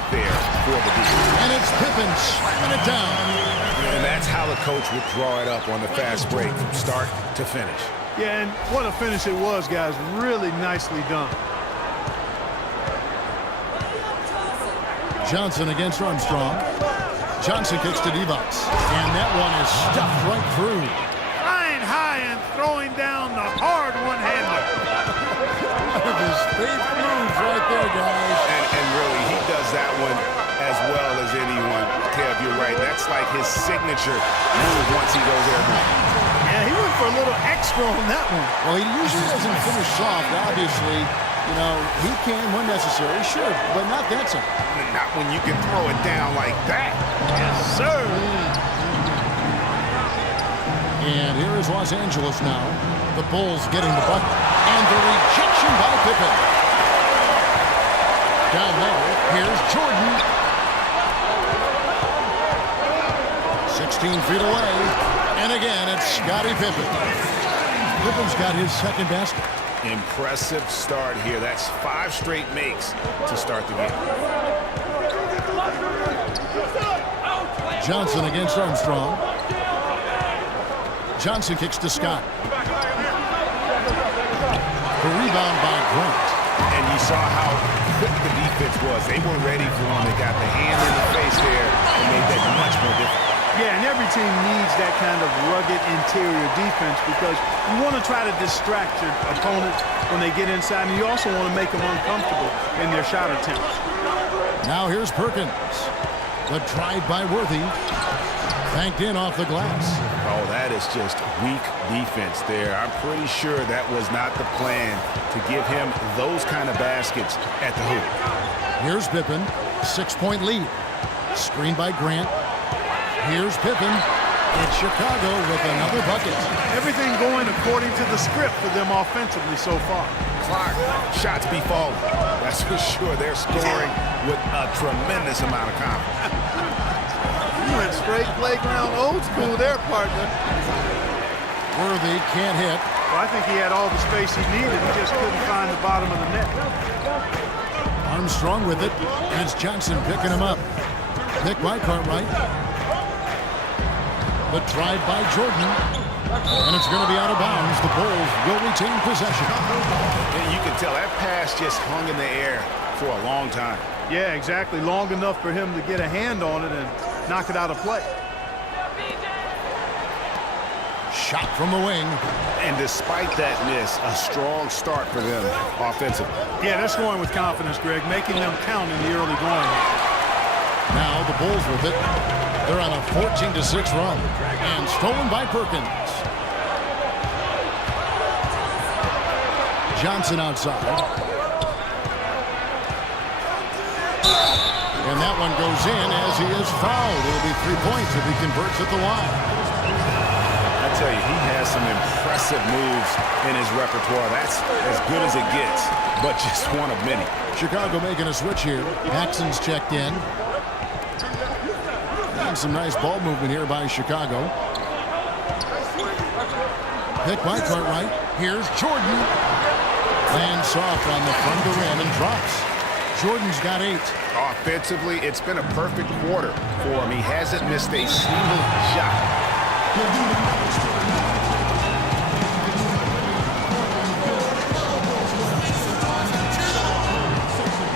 right there for the defense. And it's Pippen slamming it down. And that's how the coach would draw it up on the fast break from start to finish. Yeah, and what a finish it was, guys. Really nicely done. Johnson against Armstrong. Johnson kicks to Divac. And that one is stuffed right through. Flying high and throwing down the hard one-hander. One of his favorite moves right there, guys. And really, he does that one as well as anyone. Kev, you're right. That's like his signature move once he goes airborne. Yeah, he went for a little extra on that one. Well, he usually doesn't finish soft, obviously. You know, he can when necessary, sure, but not that time. Not when you can throw it down like that. Yes, sir. And here is Los Angeles now. The Bulls getting the bucket. And the rejection by Pippen. Down low, here's Jordan. 16 feet away. And again, it's Scottie Pippen. Pippen's got his second basket. Impressive start here. That's 5 straight makes to start the game. Johnson against Armstrong. Johnson kicks to Scott. The rebound by Grant. And you saw how quick the defense was. They were ready for him. They got the hand in the face there and made that much more difficult. Yeah, and every team needs that kind of rugged interior defense because you want to try to distract your opponent when they get inside, and you also want to make them uncomfortable in their shot attempts. Now here's Perkins. The drive by Worthy. Banked in off the glass. Oh, that is just weak defense there. I'm pretty sure that was not the plan to give him those kind of baskets at the hoop. Here's Pippen. 6-point lead. Screen by Grant. Here's Pippen. It's Chicago with another bucket. Everything going according to the script for them offensively so far. Clark, shots be falling. That's for sure. They're scoring with a tremendous amount of confidence. You went straight playground old school there, partner. Worthy can't hit. Well, I think he had all the space he needed. He just couldn't find the bottom of the net. Armstrong with it. And it's Johnson picking him up. Pick by Cartwright. The drive by Jordan. And it's going to be out of bounds. The Bulls will retain possession. And you can tell that pass just hung in the air for a long time. Yeah, exactly. Long enough for him to get a hand on it and knock it out of play. Shot from the wing. And despite that miss, a strong start for them offensively. Yeah, they're scoring with confidence, Greg, making them count in the early going. Now the Bulls with it. They're on a 14-6 run. And stolen by Perkins. Johnson outside. And that one goes in as he is fouled. It'll be 3 points if he converts at the line. I tell you, he has some impressive moves in his repertoire. That's as good as it gets, but just one of many. Chicago making a switch here. Paxson's checked in. And some nice ball movement here by Chicago. Pick by Cartwright. Here's Jordan. Lands soft on the front of the rim and drops. Jordan's got 8. Offensively, it's been a perfect quarter for him. He hasn't missed a single shot.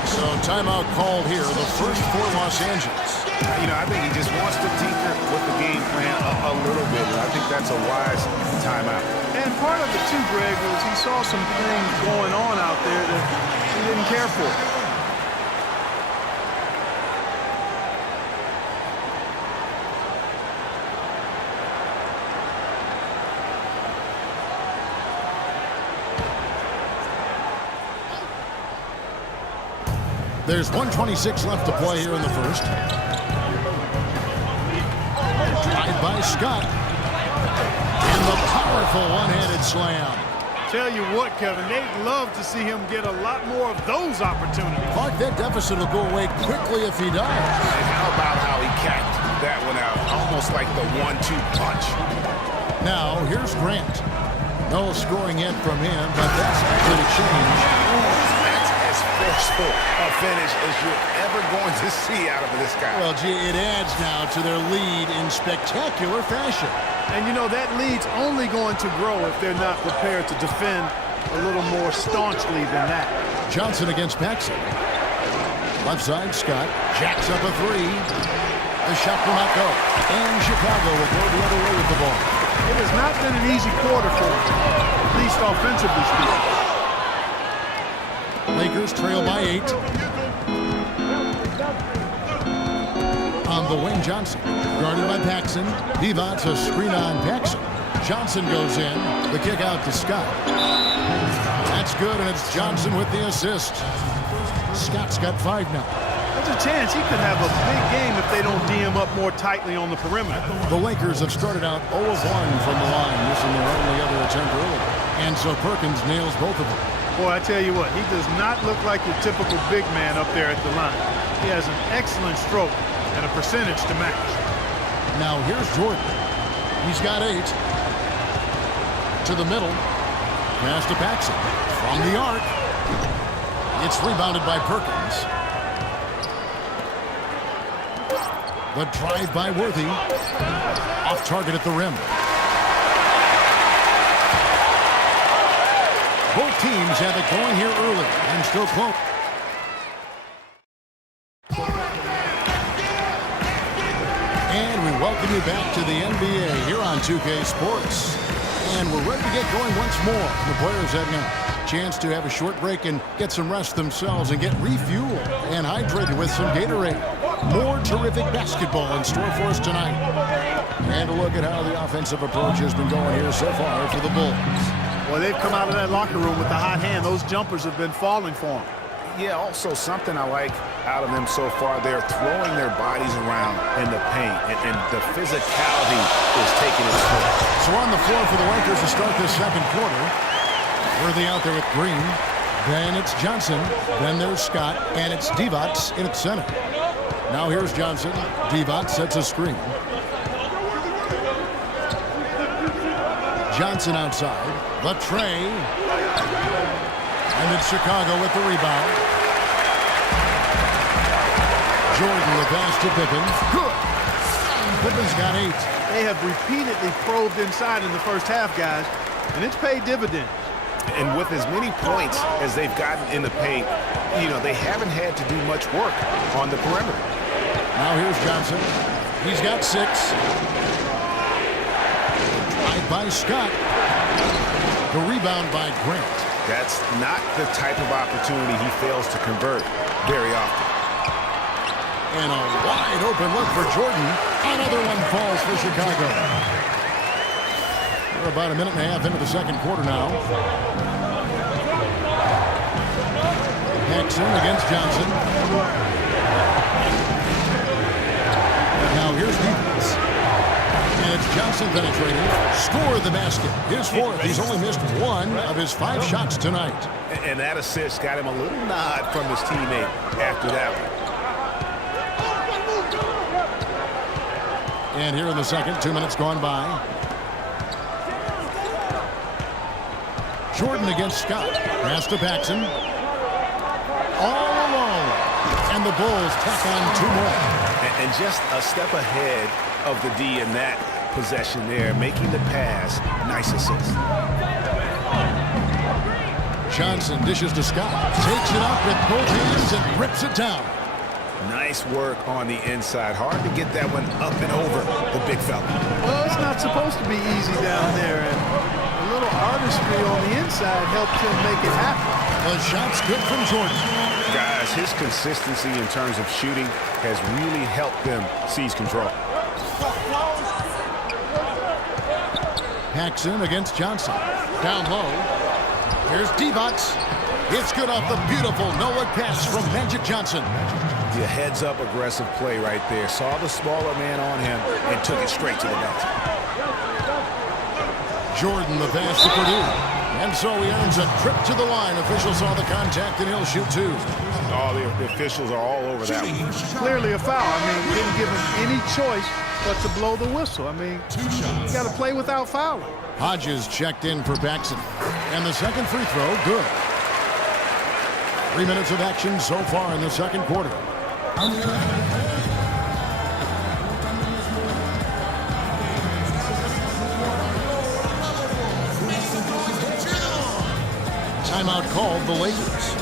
So timeout called here, the first for Los Angeles. You know, I think he just wants to tinker with the game plan a little bit, and I think that's a wise timeout. And part of it, too, Greg, was he saw some things going on out there that he didn't care for. There's 1:26 left to play here in the first. Drive by Scott. And the powerful one-handed slam. Tell you what, Kevin, they'd love to see him get a lot more of those opportunities. Clark, that deficit will go away quickly if he does. And how about how he capped that one out? Almost like the 1-2 punch. Now, here's Grant. No scoring yet from him, but that's likely to change. That's as forceful a finish as you're ever going to see out of this guy. Well, gee, it adds now to their lead in spectacular fashion. And, you know, that lead's only going to grow if they're not prepared to defend a little more staunchly than that. Johnson against Paxson. Left side, Scott jacks up a three. The shot will not go. And Chicago will go the other way with the ball. It has not been an easy quarter for them, at least offensively speaking. Lakers trail by 8. On the wing, Johnson. Guarded by Paxson. Divac a screen on Paxson. Johnson goes in. The kick out to Scott. That's good, and it's Johnson with the assist. Scott's got 5 now. There's a chance he could have a big game if they don't D him up more tightly on the perimeter. The Lakers have started out 0 of 1 from the line, missing their only other attempt early. And so Perkins nails both of them. Boy, I tell you what, he does not look like your typical big man up there at the line. He has an excellent stroke and a percentage to match. Now here's Jordan. He's got 8. To the middle. Pass to Paxson. From the arc. It's rebounded by Perkins. The drive by Worthy. Off target at the rim. Both teams have it going here early and still close. And we welcome you back to the NBA here on 2K Sports. And we're ready to get going once more. The players having a chance to have a short break and get some rest themselves and get refueled and hydrated with some Gatorade. More terrific basketball in store for us tonight. And a look at how the offensive approach has been going here so far for the Bulls. Well, they've come out of that locker room with the hot hand. Those jumpers have been falling for them. Yeah, also something I like out of them so far, they're throwing their bodies around in the paint, and the physicality is taking its toll. So on the floor for the Lakers to start this second quarter. Worthy out there with Green. Then it's Johnson. Then there's Scott. And it's Divac in its center. Now here's Johnson. Divac sets a screen. Johnson outside. The tray. And it's Chicago with the rebound. Jordan the pass to Pippen. Good. Pippen's got 8. They have repeatedly probed inside in the first half, guys, and it's paid dividends. And with as many points as they've gotten in the paint, you know, they haven't had to do much work on the perimeter. Now here's Johnson. He's got 6. Drive by Scott. The rebound by Grant. That's not the type of opportunity he fails to convert very often. And a wide open look for Jordan. Another one falls for Chicago. We're about a minute and a half into the second quarter now. Paxson against Johnson. Now here's Divac. And it's Johnson penetrating. Scored the basket. His 4th. He's only missed 1 of his 5 shots tonight. And that assist got him a little nod from his teammate after that one. And here in the second, 2 minutes gone by. Jordan against Scott. Pass to Paxson. All alone. And the Bulls tack on 2 more. And just a step ahead of the D in that possession there, making the pass. Nice assist. Johnson dishes to Scott. Takes it up with both hands and rips it down. Nice work on the inside. Hard to get that one up and over the big fella. Well, it's not supposed to be easy down there, and a little artistry on the inside helped him make it happen. The shot's good from Jordan. Guys, his consistency in terms of shooting has really helped them seize control. Paxson against Johnson. Down low. Here's Divac. It's good off the beautiful no-look pass from Magic Johnson. The heads-up aggressive play right there. Saw the smaller man on him and took it straight to the basket. Jordan the pass to Purdue. And so he earns a trip to the line. Officials saw the contact and he'll shoot 2. Oh, the officials are all over that one. Clearly a foul. I mean, didn't give him any choice but to blow the whistle. I mean, you got to play without fouling. Hodges checked in for Paxson. And the second free throw, good. 3 minutes of action so far in the second quarter. Timeout called the Lakers.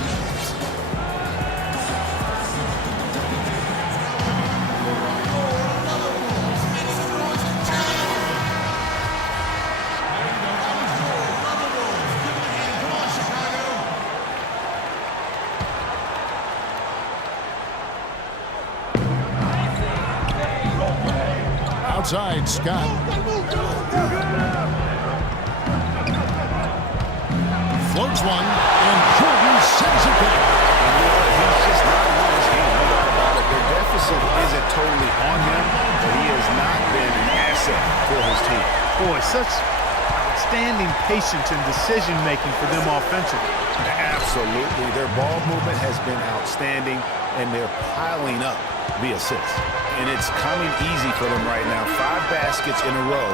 Outside, Scott. Floats one, and Jordan sends it back. And you know what? He's just not on his game. No doubt about it. The deficit isn't totally on him, but he has not been an asset for his team. Boy, such outstanding patience and decision-making for them offensively. Absolutely. Their ball movement has been outstanding, and they're piling up the assists. And it's coming easy for them right now. 5 baskets in a row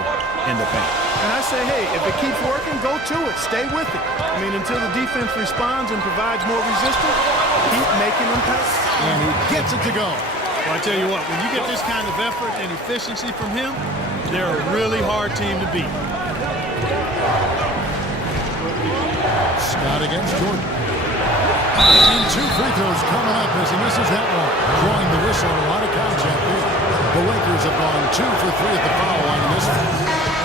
in the paint. And I say, hey, if it keeps working, go to it. Stay with it. I mean, until the defense responds and provides more resistance, keep making them pass. And he gets it to go. Well, I tell you what, when you get this kind of effort and efficiency from him, they're a really hard team to beat. Scott against Jordan. And 2 free throws coming up as he misses that one. Drawing the whistle, a lot of contact there. The Lakers have gone 2 for 3 at the foul line in this one.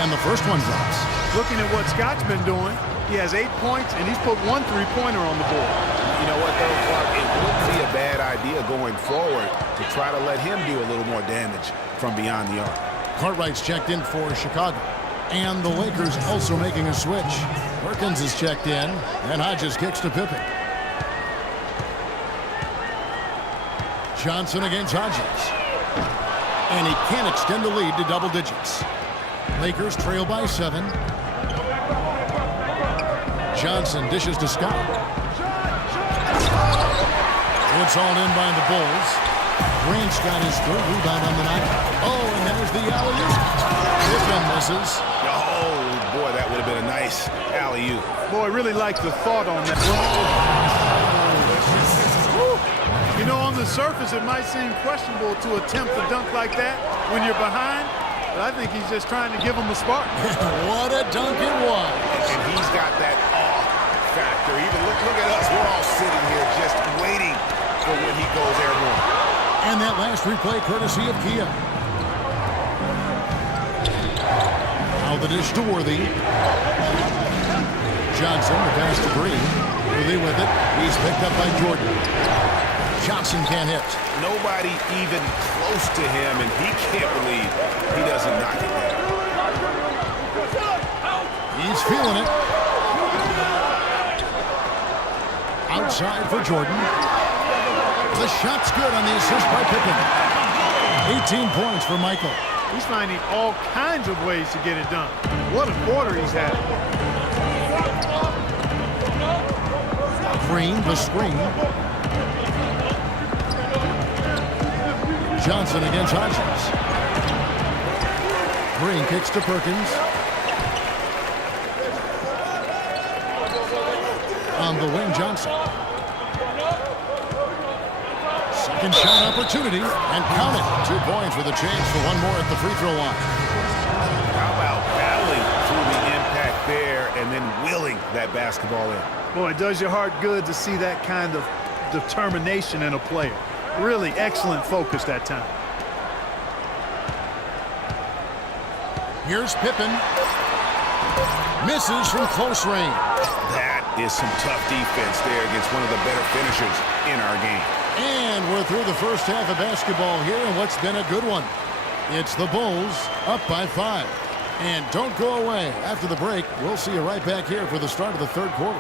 And the first one drops. Looking at what Scott's been doing, he has 8 points, and he's put 1 3-pointer on the board. You know what, though, Clark? It wouldn't be a bad idea going forward to try to let him do a little more damage from beyond the arc. Cartwright's checked in for Chicago. And the Lakers also making a switch. Perkins is checked in, and Hodges kicks to Pippen. Johnson against Hodges. And he can't extend the lead to double digits. Lakers trail by 7. Johnson dishes to Scott. It's all in by the Bulls. Grant's got his 3rd rebound on the night. Oh, and there's the alley-oop. Pippen misses. Oh, boy, that would have been a nice alley-oop. Boy, I really like the thought on that. You know, on the surface, it might seem questionable to attempt a dunk like that when you're behind, but I think he's just trying to give him a spark. What a dunk it was. And he's got that awe factor. Even look at us. We're all sitting here just waiting for when he goes airborne. And that last replay courtesy of Kia. Now the dish to Worthy. Johnson, the pass to Green. Worthy with it. He's picked up by Jordan. Johnson can't hit. Nobody even close to him, and he can't believe he doesn't knock it down. He's feeling it. Outside for Jordan. The shot's good on the assist by Pippen. 18 points for Michael. He's finding all kinds of ways to get it done. What a quarter he's had. Green, the screen. Johnson against Hodges. Green kicks to Perkins. On the wing, Johnson. Second shot opportunity, and count it. 2 points with a chance for one more at the free throw line. How about battling through the impact there and then willing that basketball in? Boy, it does your heart good to see that kind of determination in a player. Really excellent focus that time. Here's Pippen. Misses from close range. That is some tough defense there against one of the better finishers in our game. And we're through the first half of basketball here, and what's been a good one. It's the Bulls up by 5. And don't go away. After the break, we'll see you right back here for the start of the third quarter.